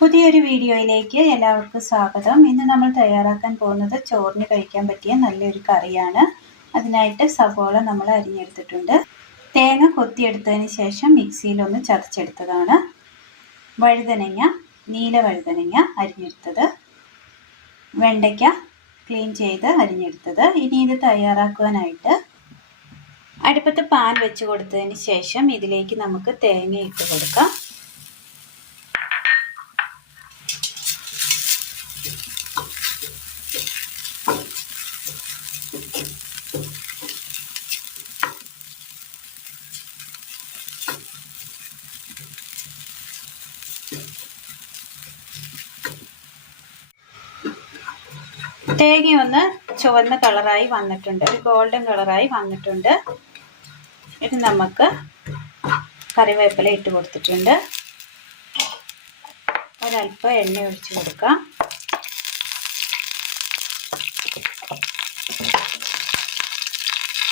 പുതിയൊരു വീഡിയോയിലേക്ക് എല്ലാവർക്കും സ്വാഗതം. ഇന്ന് നമ്മൾ തയ്യാറാക്കാൻ പോകുന്നത് ചോറിന് കഴിക്കാൻ പറ്റിയ നല്ലൊരു കറിയാണ്. അതിനായിട്ട് സവോള നമ്മൾ അരിഞ്ഞെടുത്തിട്ടുണ്ട്. തേങ്ങ കൊത്തിയെടുത്തതിന് ശേഷം മിക്സിയിലൊന്ന് ചതച്ചെടുത്തതാണ്. വഴുതനങ്ങ, നീല വഴുതനങ്ങ അരിഞ്ഞെടുത്തത്, വെണ്ടയ്ക്ക ക്ലീൻ ചെയ്ത് അരിഞ്ഞെടുത്തത്. ഇനി ഇത് തയ്യാറാക്കുവാനായിട്ട് അടുപ്പത്ത് പാൻ വെച്ച് കൊടുത്തതിന് ശേഷം ഇതിലേക്ക് നമുക്ക് തേങ്ങ ഇട്ട് കൊടുക്കാം. തേങ്ങ ഒന്ന് ചുവന്ന കളറായി വന്നിട്ടുണ്ട്, ഒരു ഗോൾഡൻ കളറായി വന്നിട്ടുണ്ട്. ഇത് നമുക്ക് കറിവേപ്പില ഇട്ട് കൊടുത്തിട്ടുണ്ട്. ഒരല്പം എണ്ണ ഒഴിച്ച് കൊടുക്കാം.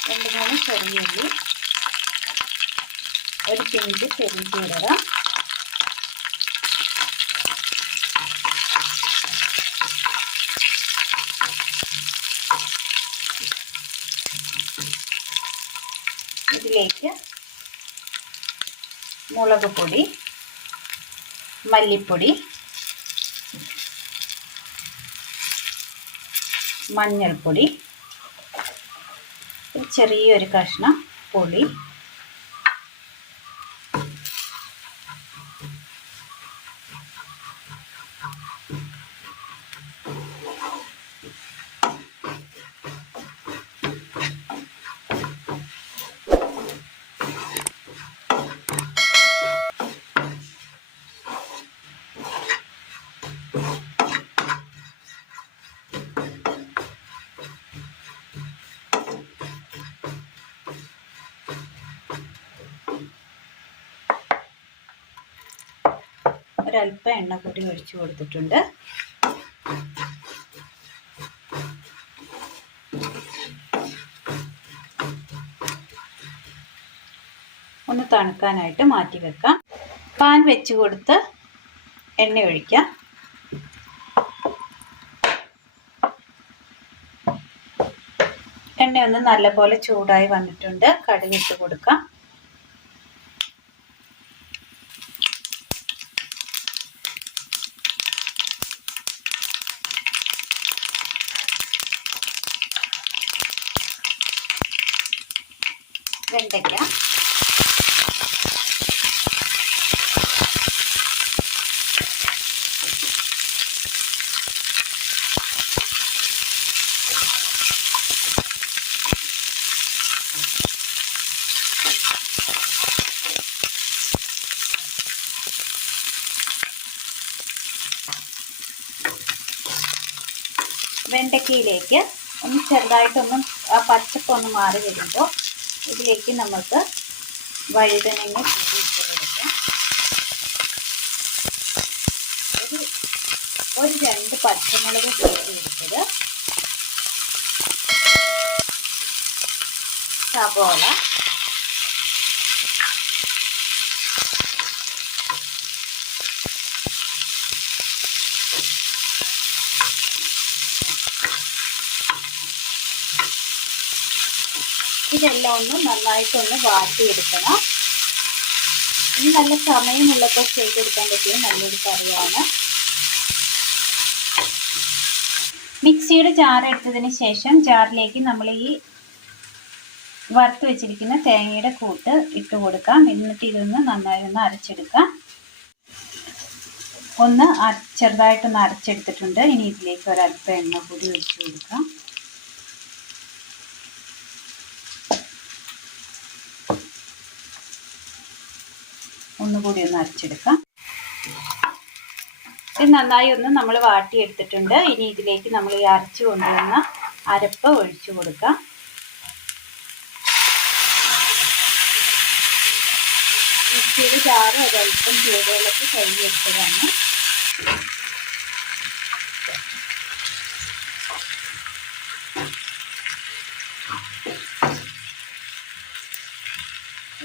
രണ്ട് മൂന്ന് ചെറിയുള്ളി, ഒരു പിഞ്ച് പെരുംജീരകം, ഇതിലേക്ക് മുളക് പൊടി, മല്ലിപ്പൊടി, മഞ്ഞൾപ്പൊടി, ചെറിയൊരു കഷ്ണം പുളി, ഒരല്പം എണ്ണ കൂടി ഒഴിച്ചു കൊടുത്തിട്ടുണ്ട്. ഒന്ന് തണുക്കാനായിട്ട് മാറ്റി വെക്കാം. പാൻ വെച്ച് കൊടുത്ത് എണ്ണ ഒഴിക്കാം. എണ്ണ ഒന്ന് നല്ലപോലെ ചൂടായി വന്നിട്ടുണ്ട്. കടുക് ഇട്ട് കൊടുക്കാം. വെണ്ടയ്ക്ക, വെണ്ടയ്ക്കയിലേക്ക് ഒന്ന് ചെറുതായിട്ടൊന്ന് ആ പച്ചപ്പൊന്ന് മാറി വരുമ്പോൾ ഇതിലേക്ക് നമുക്ക് വഴുതനങ്ങ കൂടി ഇട്ട് കൊടുക്കാം. ഒരു 2 പച്ചമുളക് കൂട്ടി എടുത്തത്, സവോള, ഇതെല്ലാം ഒന്ന് നന്നായിട്ടൊന്ന് വാട്ടിയെടുക്കണം. ഇനി നല്ല സമയമുള്ളപ്പോൾ ചെയ്തെടുക്കാൻ പറ്റിയ നല്ലൊരു കറിയാണ്. മിക്സിയുടെ ജാർ എടുത്തതിന് ശേഷം ജാറിലേക്ക് നമ്മൾ ഈ വറുത്ത് വെച്ചിരിക്കുന്ന തേങ്ങയുടെ കൂട്ട് ഇട്ട് കൊടുക്കാം. എന്നിട്ട് ഇതൊന്ന് നന്നായി ഒന്ന് അരച്ചെടുക്കാം. ചെറുതായിട്ടൊന്ന് അരച്ചെടുത്തിട്ടുണ്ട്. ഇനി ഇതിലേക്ക് ഒരല്പം എണ്ണ കൂടി ഒഴിച്ച് കൊടുക്കാം. ഒന്നുകൂടി ഒന്ന് അരച്ചെടുക്കാം. ഇത് നന്നായി ഒന്ന് നമ്മൾ വാട്ടിയെടുത്തിട്ടുണ്ട്. ഇനി ഇതിലേക്ക് നമ്മൾ ഈ അരച്ചു കൊണ്ടുവന്ന അരപ്പ് ഒഴിച്ചു കൊടുക്കാം. മിക്സിയുടെ ജാറ് ഒരൽപ്പം ചൂടുവെള്ളത്തിൽ കഴുകിയെടുത്തതാണ്.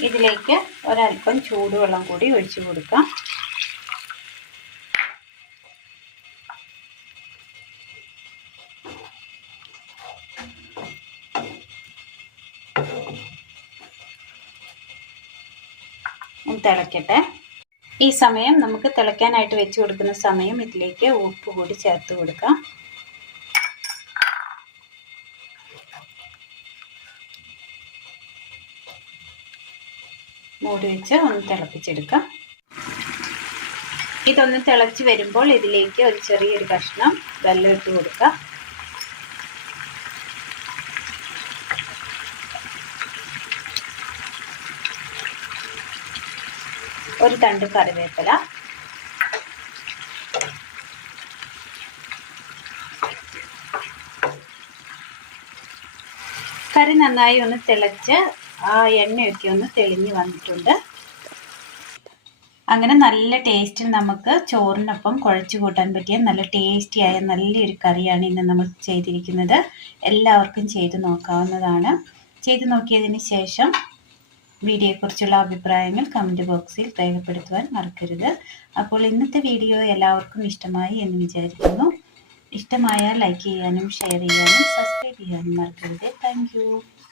ഇതിലേക്ക് ഒരൽപ്പം ചൂടുവെള്ളം കൂടി ഒഴിച്ചു കൊടുക്കാം. തിളക്കട്ടെ. ഈ സമയം നമുക്ക് തിളയ്ക്കാനായിട്ട് വെച്ച് കൊടുക്കുന്ന സമയം ഇതിലേക്ക് ഉപ്പ് കൂടി ചേർത്ത് കൊടുക്കാം. മൂടി വെച്ച് ഒന്ന് തിളപ്പിച്ചെടുക്കാം. ഇതൊന്ന് തിളച്ച് വരുമ്പോൾ ഇതിലേക്ക് ഒരു ചെറിയൊരു കഷ്ണം വെള്ളം ഇട്ട് കൊടുക്കാം. ഒരു തണ്ട് കറിവേപ്പില, കറി നന്നായി ഒന്ന് തിളച്ച് ആ എണ്ണയൊക്കെ ഒന്ന് തെളിഞ്ഞ് വന്നിട്ടുണ്ട്. അങ്ങനെ നല്ല ടേസ്റ്റിൽ നമുക്ക് ചോറിനൊപ്പം കുഴച്ച് കൂട്ടാൻ പറ്റിയ നല്ല ടേസ്റ്റിയായ നല്ലൊരു കറിയാണ് ഇന്ന് നമ്മൾ ചെയ്തിരിക്കുന്നത്. എല്ലാവർക്കും ചെയ്ത് നോക്കാവുന്നതാണ്. ചെയ്ത് നോക്കിയതിന് ശേഷം വീഡിയോയെക്കുറിച്ചുള്ള അഭിപ്രായങ്ങൾ കമൻറ്റ് ബോക്സിൽ രേഖപ്പെടുത്തുവാൻ മറക്കരുത്. അപ്പോൾ ഇന്നത്തെ വീഡിയോ എല്ലാവർക്കും ഇഷ്ടമായി എന്ന് വിചാരിക്കുന്നു. ഇഷ്ടമായാൽ ലൈക്ക് ചെയ്യാനും ഷെയർ ചെയ്യാനും സബ്സ്ക്രൈബ് ചെയ്യാനും മറക്കരുത്. താങ്ക്